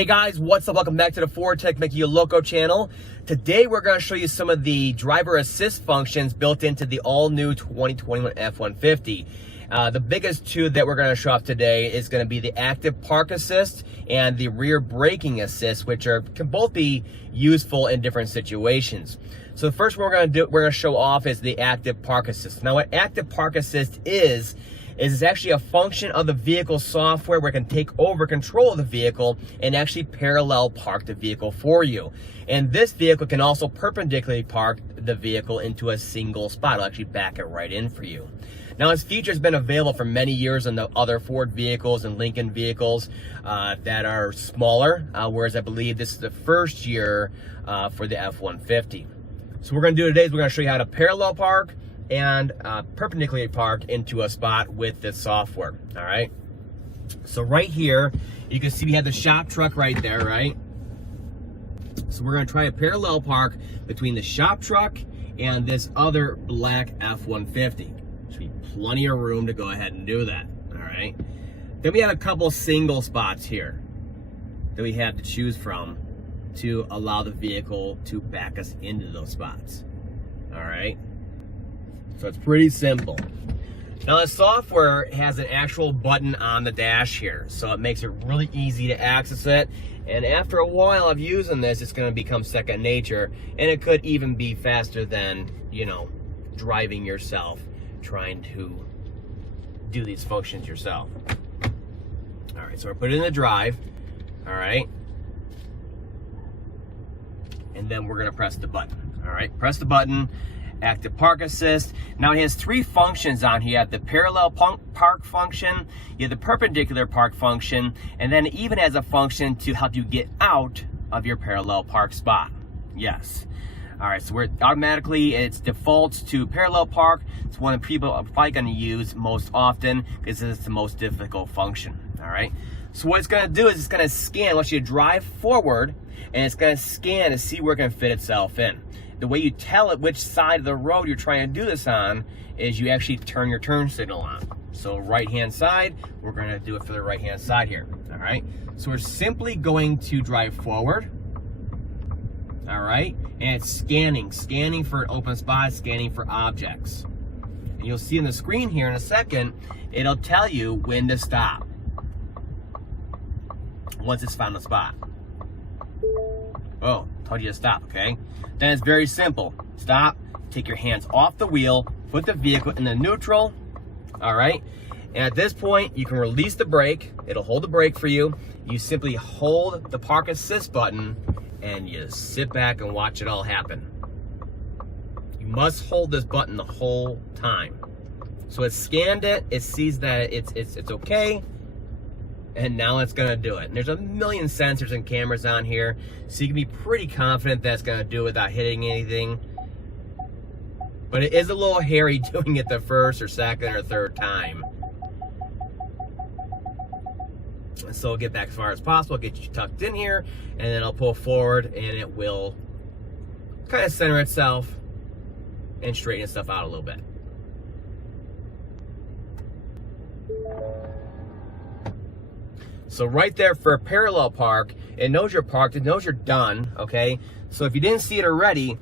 Hey guys, what's up? Welcome back to the FordTechMakuloco channel. Today we're going to show you some of the driver assist functions built into the all-new 2021 F-150. The biggest two that we're going to show off today is going to be the active park assist and the rear braking assist, which can both be useful in different situations. So the first one we're going to show off is the active park assist. Now, what active park assist is it's actually a function of the vehicle software where it can take over control of the vehicle and actually parallel park the vehicle for you. And this vehicle can also perpendicularly park the vehicle into a single spot. It'll actually back it right in for you. Now, this feature has been available for many years on the other Ford vehicles and Lincoln vehicles that are smaller, whereas I believe this is the first year for the F-150. So what we're going to do today is we're going to show you how to parallel park and perpendicularly park into a spot with this software. All right, so right here you can see we have the shop truck right there, right? So we're going to try a parallel park between the shop truck and this other black F-150. Should be plenty of room to go ahead and do that. All right, then we have a couple single spots here that we have to choose from to allow the vehicle to back us into those spots. All right, so it's pretty simple. Now, the software has an actual button on the dash here, so it makes it really easy to access it. And after a while of using this, it's going to become second nature, and it could even be faster than, you know, driving yourself, trying to do these functions yourself. All right, so we're putting it in the drive. All right, and then we're going to press the button. All right, press the button. Active park assist. Now, it has three functions on here. You have the parallel park function, you have the perpendicular park function, and then it even has a function to help you get out of your parallel park spot. Yes. All right, so it defaults to parallel park. It's one that people are probably going to use most often because it's the most difficult function. All right, so what it's going to do is it's going to scan. I want you to drive forward, and it's going to scan to see where it can fit itself in. The way you tell it which side of the road you're trying to do this on is you actually turn your turn signal on. So right-hand side, we're going to do it for the right-hand side here. All right, so we're simply going to drive forward. All right, and it's scanning for an open spot, scanning for objects. And you'll see on the screen here in a second, it'll tell you when to stop once it's found the spot. Oh, told you to stop, okay? Then it's very simple. Stop, take your hands off the wheel, put the vehicle in the neutral, all right? And at this point, you can release the brake. It'll hold the brake for you. You simply hold the park assist button and you sit back and watch it all happen. You must hold this button the whole time. So it scanned it, it sees that it's okay, and now it's gonna do it. And there's a million sensors and cameras on here, so you can be pretty confident that it's gonna do it without hitting anything. But it is a little hairy doing it the first or second or third time. And so get back as far as possible, get you tucked in here, and then it'll pull forward and it will kind of center itself and straighten itself out a little bit. So right there for a parallel park, it knows you're parked, it knows you're done, okay? So if you didn't see it already,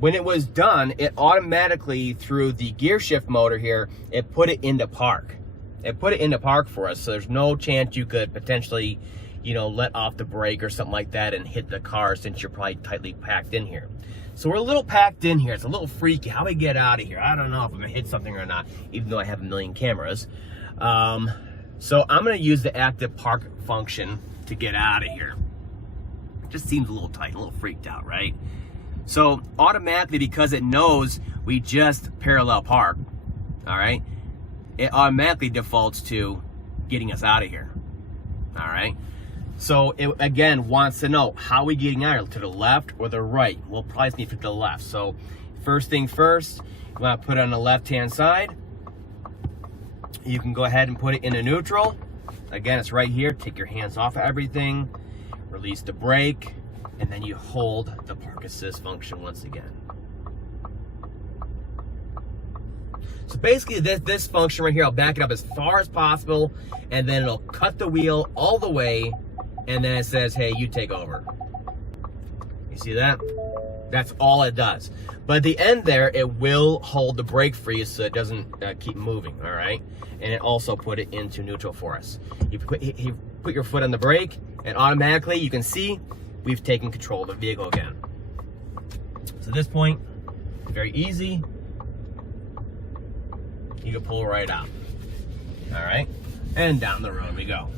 when it was done, it automatically, through the gear shift motor here, it put it into park. It put it into park for us, so there's no chance you could potentially, you know, let off the brake or something like that and hit the car since you're probably tightly packed in here. So we're a little packed in here. It's a little freaky. How do we get out of here? I don't know if I'm gonna hit something or not, even though I have a million cameras. So I'm going to use the active park function to get out of here. Just seems a little tight, a little freaked out, right? So automatically, because it knows we just parallel park, all right, it automatically defaults to getting us out of here, all right? So it, again, wants to know, how are we getting out of here, to the left or the right? We'll probably need to the left. So first thing first, you want to put it on the left-hand side. You can go ahead and put it in a neutral. Again, it's right here. Take your hands off of everything, release the brake, and then you hold the park assist function once again. So basically this function right here, I'll back it up as far as possible, and then it'll cut the wheel all the way and then it says, hey, you take over. You see that? That's all it does. But at the end there, it will hold the brake for you so it doesn't keep moving, all right? And it also put it into neutral for us. You put your foot on the brake, and automatically, you can see, we've taken control of the vehicle again. So at this point, very easy. You can pull right out, all right? And down the road we go.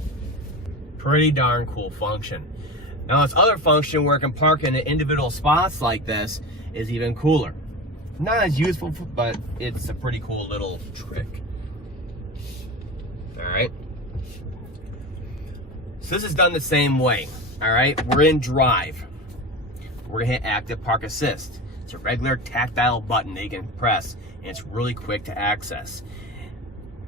Pretty darn cool function. Now this other function where it can park in individual spots like this is even cooler. Not as useful, but it's a pretty cool little trick. All right. So this is done the same way. All right, we're in drive. We're gonna hit active park assist. It's a regular tactile button that you can press, and it's really quick to access.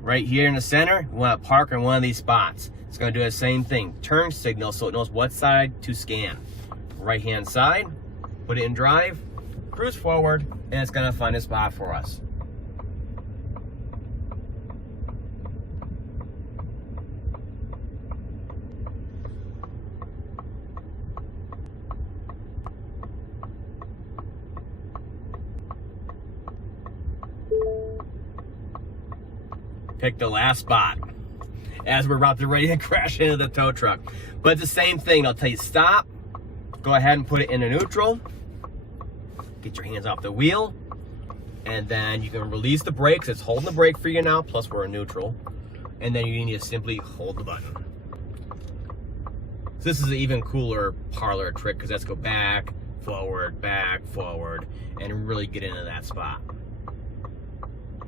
Right here in the center, we want to park in one of these spots. It's going to do the same thing. Turn signal so it knows what side to scan. Right hand side, put it in drive, cruise forward, and it's going to find a spot for us. Pick the last spot as we're about to ready to crash into the tow truck. But it's the same thing. I'll tell you stop, go ahead and put it into neutral, get your hands off the wheel, and then you can release the brakes. It's holding the brake for you now, plus we're in neutral, and then you need to simply hold the button. So this is an even cooler parlor trick because let's go back, forward, and really get into that spot.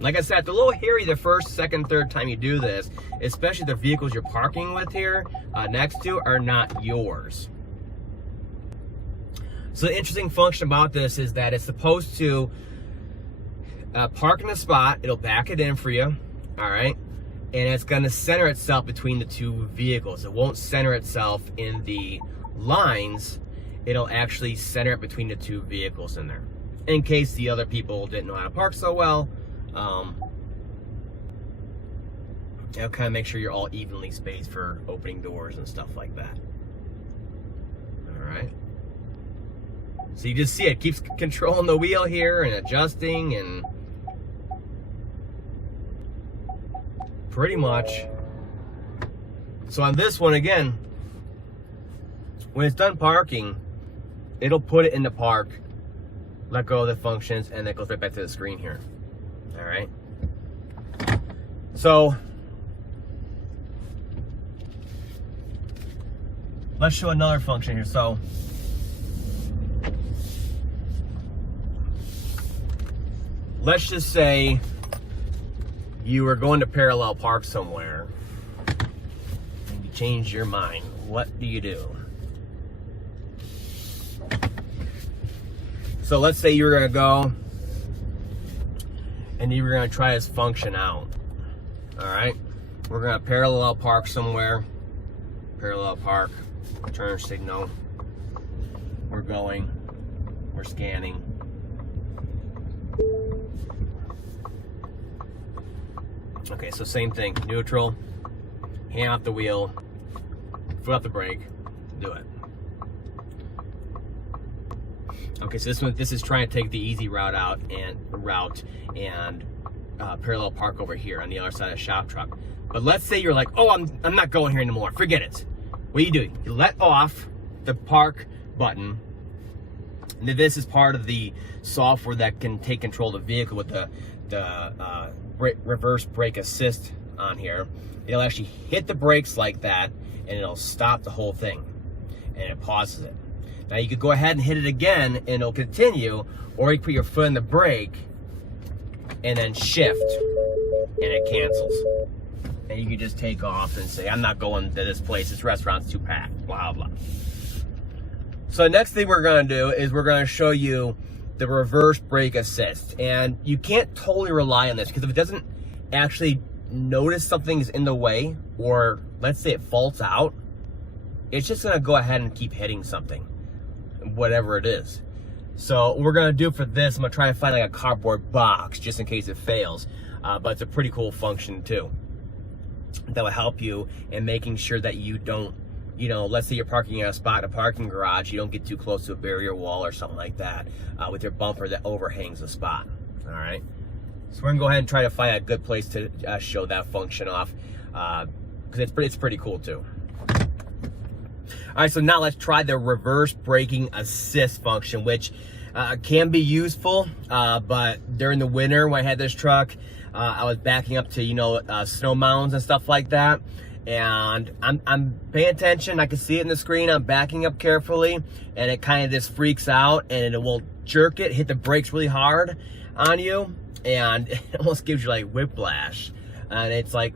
Like I said, it's a little hairy the first, second, third time you do this, especially the vehicles you're parking with here next to are not yours. So the interesting function about this is that it's supposed to park in a spot, it'll back it in for you, all right? And it's gonna center itself between the two vehicles. It won't center itself in the lines, it'll actually center it between the two vehicles in there. In case the other people didn't know how to park so well, it'll kind of make sure you're all evenly spaced for opening doors and stuff like that. All right. So you just see it keeps controlling the wheel here and adjusting and pretty much. So on this one again, when it's done parking, it'll put it into park, let go of the functions, and then it goes right back to the screen here. All right. So let's show another function here. So let's just say you were going to parallel park somewhere and you change your mind. What do you do? So let's say you were going to go and you were going to try this function out. All right, we're going to parallel park somewhere, parallel park, turn signal, we're going, we're scanning. Okay, so same thing, neutral, hand off the wheel, foot off the brake, do it. Okay, so this is trying to take the easy route out and parallel park over here on the other side of the shop truck. But let's say you're like, oh, I'm not going here anymore. Forget it. What do? You let off the park button. And this is part of the software that can take control of the vehicle with the reverse brake assist on here. It'll actually hit the brakes like that, and it'll stop the whole thing, and it pauses it. Now you could go ahead and hit it again and it'll continue, or you put your foot in the brake and then shift and it cancels. And you can just take off and say, I'm not going to this place, this restaurant's too packed, blah, blah. So the next thing we're gonna do is we're gonna show you the reverse brake assist. And you can't totally rely on this because if it doesn't actually notice something's in the way, or let's say it faults out, it's just gonna go ahead and keep hitting something, whatever it is. So what we're gonna do for this, I'm gonna try to find like a cardboard box just in case it fails, but it's a pretty cool function too that will help you in making sure that you don't you know, let's say you're parking in a spot in a parking garage, you don't get too close to a barrier wall or something like that with your bumper that overhangs the spot. All right. So we're gonna go ahead and try to find a good place to show that function off, because it's pretty cool too. All right, so now let's try the reverse braking assist function, which can be useful, but during the winter when I had this truck, I was backing up to, you know, snow mounds and stuff like that, and I'm paying attention. I can see it in the screen. I'm backing up carefully, and it kind of just freaks out, and it will jerk it, hit the brakes really hard on you, and it almost gives you like whiplash. And it's like,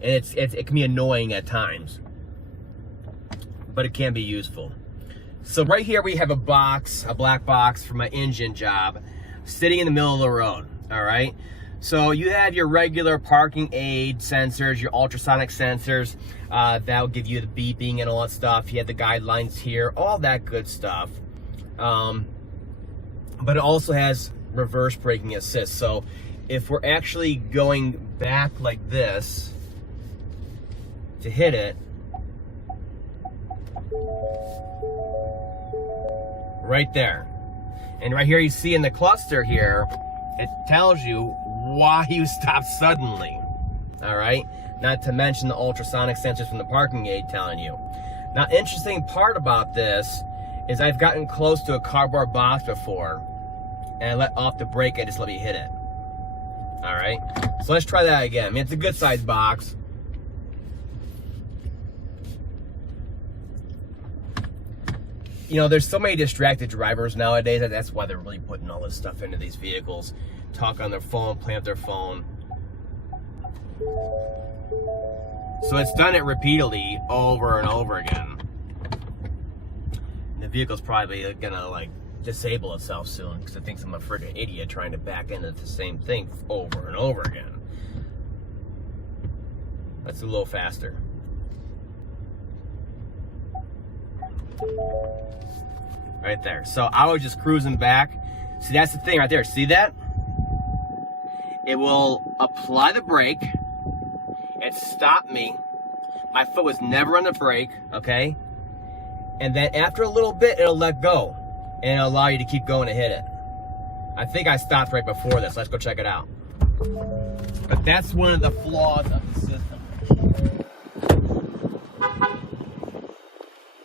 it can be annoying at times, but it can be useful. So right here we have a box, a black box for my engine job, sitting in the middle of the road. All right. So you have your regular parking aid sensors, your ultrasonic sensors, that will give you the beeping and all that stuff. You have the guidelines here, all that good stuff. But it also has reverse braking assist. So if we're actually going back like this to hit it, right there, and right here you see in the cluster here, it tells you why you stopped suddenly. All right, not to mention the ultrasonic sensors from the parking aid telling you. Now, interesting part about this is I've gotten close to a cardboard box before and I let off the brake and just let me hit it. All right, so let's try that again. I mean, it's a good sized box. You know, there's so many distracted drivers nowadays. That's why they're really putting all this stuff into these vehicles. Talk on their phone, play up their phone. So it's done it repeatedly over and over again. And the vehicle's probably gonna like disable itself soon because it thinks I'm a freaking idiot trying to back into the same thing over and over again. Let's do a little faster. Right there. So I was just cruising back. See, that's the thing right there. See that? It will apply the brake. It stopped me. My foot was never on the brake, okay? And then after a little bit, it'll let go. And it'll allow you to keep going and hit it. I think I stopped right before this. Let's go check it out. But that's one of the flaws of the system.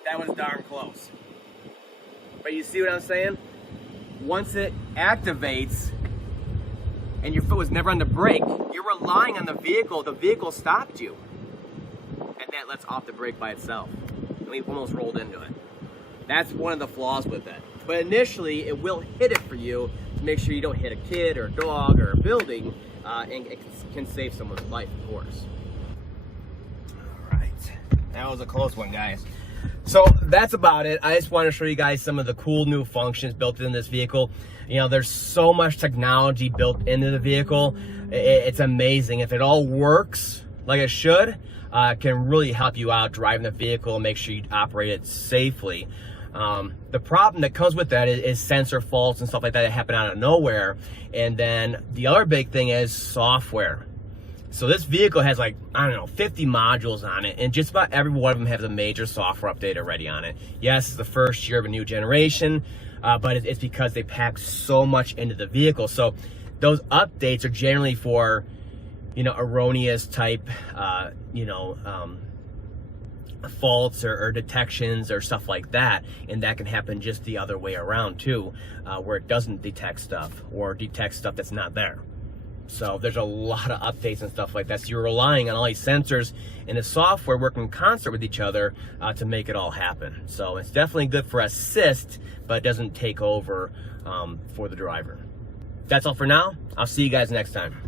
That was darn close. But you see what I'm saying? Once it activates and your foot was never on the brake, you're relying on the vehicle stopped you. And that lets off the brake by itself. And we almost rolled into it. That's one of the flaws with it. But initially, it will hit it for you to make sure you don't hit a kid or a dog or a building, and it can save someone's life, of course. All right, that was a close one, guys. So that's about it. I just want to show you guys some of the cool new functions built in this vehicle. You know, there's so much technology built into the vehicle. It's amazing. If it all works like it should, it can really help you out driving the vehicle and make sure you operate it safely. The problem that comes with that is sensor faults and stuff like that happen out of nowhere. And then the other big thing is software. So this vehicle has like, I don't know, 50 modules on it, and just about every one of them has a major software update already on it. Yes, it's the first year of a new generation, but it's because they pack so much into the vehicle. So those updates are generally for, you know, erroneous type, faults or detections or stuff like that. And that can happen just the other way around too, where it doesn't detect stuff or detects stuff that's not there. So there's a lot of updates and stuff like that. So you're relying on all these sensors and the software working in concert with each other to make it all happen. So it's definitely good for assist, but it doesn't take over for the driver. That's all for now. I'll see you guys next time.